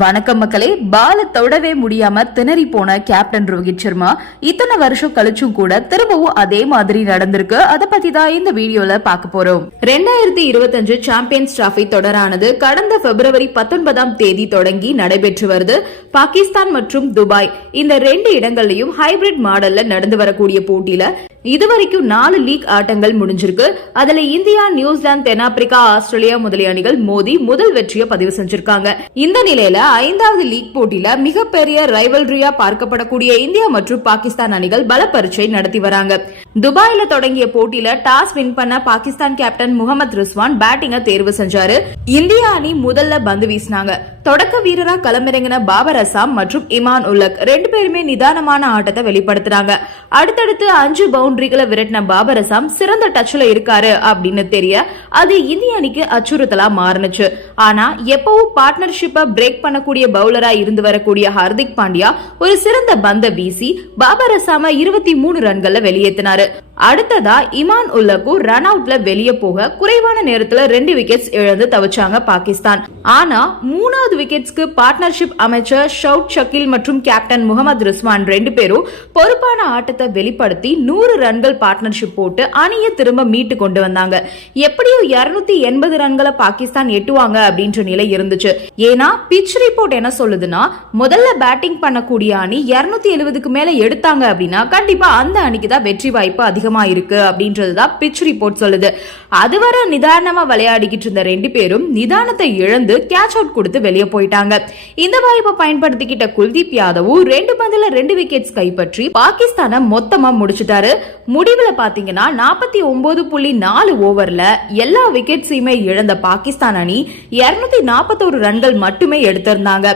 வணக்கம் மக்களே. பால தொடவே முடியாம திணறி போன கேப்டன் ரோஹித் சர்மா இத்தனை வருஷம் கழிச்சும் கூட திரும்பவும் அதே மாதிரி நடந்திருக்கு. அதை பத்தி தான் இந்த வீடியோல பார்க்க போறோம். 2025 சாம்பியன்ஸ் டிராபி தொடரானது கடந்த பிப்ரவரி 19ஆம் தேதி தொடங்கி நடைபெற்று வருது. பாகிஸ்தான் மற்றும் துபாய் இந்த 2 இடங்கள்லயும் ஹைபிரிட் மாடல்ல நடந்து வரக்கூடிய போட்டியில இதுவரைக்கும் 4 லீக் ஆட்டங்கள் முடிஞ்சிருக்கு. அதுல இந்தியா, நியூசிலாந்து, தென்னாப்பிரிக்கா, ஆஸ்திரேலியா முதலிய அணிகள் மோதி முதல் வெற்றியை பதிவு செஞ்சிருக்காங்க. இந்த நிலையில 5வது லீக் போட்டியில மிகப்பெரிய ரைவல்ரியா பார்க்கப்படக்கூடிய இந்தியா மற்றும் பாகிஸ்தான் அணிகள் பல பரீட்சை நடத்தி வராங்க. துபாயில தொடங்கிய போட்டியில டாஸ் வின் பண்ண பாகிஸ்தான் கேப்டன் முகமது ரிஸ்வான் பேட்டிங்க தேர்வு செஞ்சாரு. இந்தியா அணி முதல்ல பந்து வீசினாங்க. தொடக்க வீரரா களமிறங்கின பாபர் அசாம் மற்றும் இமான் உல்லக் 2 பேருமே நிதானமான ஆட்டத்தை வெளிப்படுத்தினாங்க. அடுத்தடுத்து 5 பவுண்டரிகளை விரட்டின பாபர் அசாம் சிறந்த டச்ல இருக்காரு அப்படின்னு தெரிய அது இந்திய அணிக்கு அச்சுறுத்தலா மாறுனுச்சு. ஆனா எப்பவும் பார்ட்னர்ஷிப்பை பிரேக் பண்ணக்கூடிய பவுலரா இருந்து வரக்கூடிய ஹார்திக் பாண்டியா ஒரு சிறந்த பந்த வீசி பாபர் அசாம 23 ரன்கள்ல வெளியேற்றினாரு. அடுத்ததா இமான் உல்லக்கும் ரன் அவுட்ல வெளியே போக குறைவான நேரத்துல 2 விக்கெட்ஸ் இழந்து தவிச்சாங்க பாகிஸ்தான். ஆனா 3வது விக்கெட்ஸ்க்கு பார்ட்னர்ஷிப் அமைச்சர் ஷவுட் ஷக்கீல் மற்றும் கேப்டன் முகமது ரிஸ்வான் 2 பேரும் பொறுப்பான ஆட்டத்தை வெளிப்படுத்தி 100 ரன்கள் பார்ட்னர்ஷிப் போட்டு அணியை திரும்ப மீட்டு கொண்டு வந்தாங்க. எப்படியும் 280 ரன்களை பாகிஸ்தான் எட்டுவாங்க அப்படின்ற நிலை இருந்துச்சு. ஏன்னா பிச் ரிப்போர்ட் என்ன சொல்லுதுன்னா, முதல்ல பேட்டிங் பண்ணக்கூடிய அணி 270க்கு மேல எடுத்தாங்க அப்படின்னா கண்டிப்பா அந்த அணிக்கு தான் வெற்றி வாய்ப்பு அதிகமா இருக்கு அப்படின்றதுதான் பிச் ரிப்போர்ட் சொல்லுது. அதுவரை நிதானமா விளையாடிக்கிட்டு இருந்த 2 பேரும் நிதானத்தை இழந்து கேட்ச் அவுட் கொடுத்து வெளியே போயிட்டாங்க. இந்த வாய்ப்பை பயன்படுத்திக்கிட்ட குல்தீப் யாதவும் 2 பந்துல 2 விக்கெட்ஸ் கைப்பற்றி பாகிஸ்தானை மொத்தமா முடிச்சிட்டாரு. முடிவுல பாத்தீங்கன்னா 49.4 ஓவர்ல எல்லா விக்கெட்ஸையுமே இழந்த பாகிஸ்தான் அணி 241 ரன்கள் மட்டுமே எடுத்திருந்தாங்க.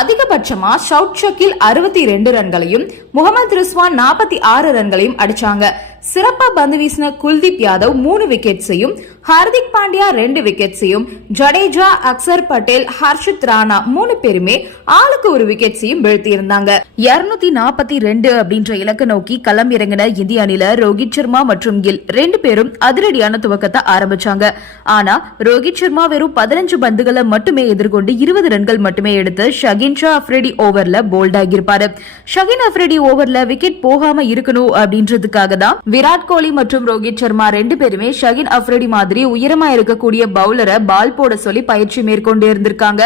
அதிகபட்சமா ஷவுட் ஷக்கீல் 62 ரன்களையும் முகமது ரிஸ்வான் 46 ரன்களையும் அடிச்சாங்க. சிறப்பா பந்து வீசின குல்தீப் யாதவ் 3 விக்கெட்ஸையும், ஹார்திக் பாண்டியா 2 விக்கெட்ஸையும், ஜடேஜா, அக்சர் பட்டேல், ஹர்ஷித் ராணா 3 பேருமே ஆளுக்கு ஒரு விக்கெட்ஸையும் வீழ்த்தி இருந்தாங்க. 242 அப்படின்ற இலக்க நோக்கி களம் இறங்கின இந்திய அணில ரோஹித் சர்மா மற்றும் கில் 2 பேரும் அதிரடியான துவக்கத்தை ஆரம்பிச்சாங்க. ஆனா ரோஹித் சர்மா வெறும் 15 பந்துகளை மட்டுமே எதிர்கொண்டு 20 ரன்கள் மட்டுமே எடுத்து ஷகின் அஃப்ரிடி ஓவர்ல போல்ட் ஆகியிருப்பாரு. ஷகின் அஃப்ரிடி ஓவர்ல விக்கெட் போகாம இருக்கணும் அப்படின்றதுக்காக தான் விராட் கோலி மற்றும் ரோஹித் சர்மா 2 பேருமே ஷகின் அஃப்ரிடி மாதிரி உயரமா இருக்கக்கூடிய பவுலரை பால் போட சொல்லி பயிற்சி மேற்கொண்டு இருந்திருக்காங்க.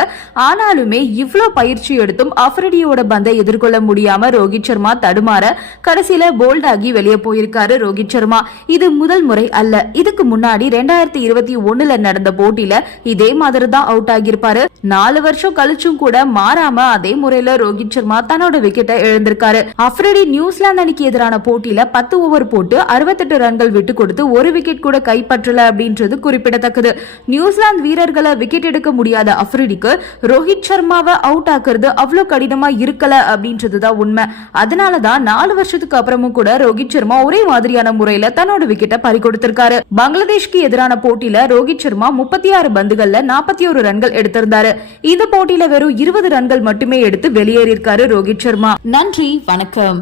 ஆனாலுமே இவ்ளோ பயிற்சி எடுத்தும் அஃப்ரிடியோட பந்தை எதிர்கொள்ள முடியாம ரோஹித் சர்மா தடுமாற கடைசியில போல்ட் ஆகி வெளியே போயிருக்காரு ரோஹித் சர்மா. இது முதல் முறை அல்ல. இதுக்கு முன்னாடி 2021ல நடந்த போட்டியில இதே மாதிரி தான் அவுட் ஆகியிருப்பாரு. 4 வருஷம் கழிச்சும் கூட மாறாம அதே முறையில ரோஹித் சர்மா தன்னோட விக்கெட்டை இழந்திருக்காரு. அஃப்ரிடி நியூசிலாந்து அணிக்கு எதிரான போட்டியில 10 ஓவர் போட்டு 68 ரன்கள் விட்டு கொடுத்து ஒரு விக்கெட் கூட கைப்பற்றல அப்படின்றது குறிப்பிடத்தக்கது. நியூசிலாந்து வீரர்களை விக்கெட் எடுக்க முடியாத அஃப்ரிடிக்கு ரோஹித் சர்மாவை அவுட் ஆக்குறது அவ்வளவு கடினமா இருக்கல அப்படின்றதுதான் உண்மை. அதனாலதான் 4 வருஷத்துக்கு அப்புறமும் கூட ரோஹித் சர்மா ஒரே மாதிரியான முறையில தன்னோட விக்கெட்டை பறி கொடுத்திருக்காரு. பங்களாதேஷ்க்கு எதிரான போட்டியில ரோஹித் சர்மா 36 பந்துகள்ல 41 ரன்கள் எடுத்திருந்தாரு. இந்த போட்டியில வெறும் 20 ரன்கள் மட்டுமே எடுத்து வெளியேறியிருக்காரு ரோஹித் சர்மா. நன்றி, வணக்கம்.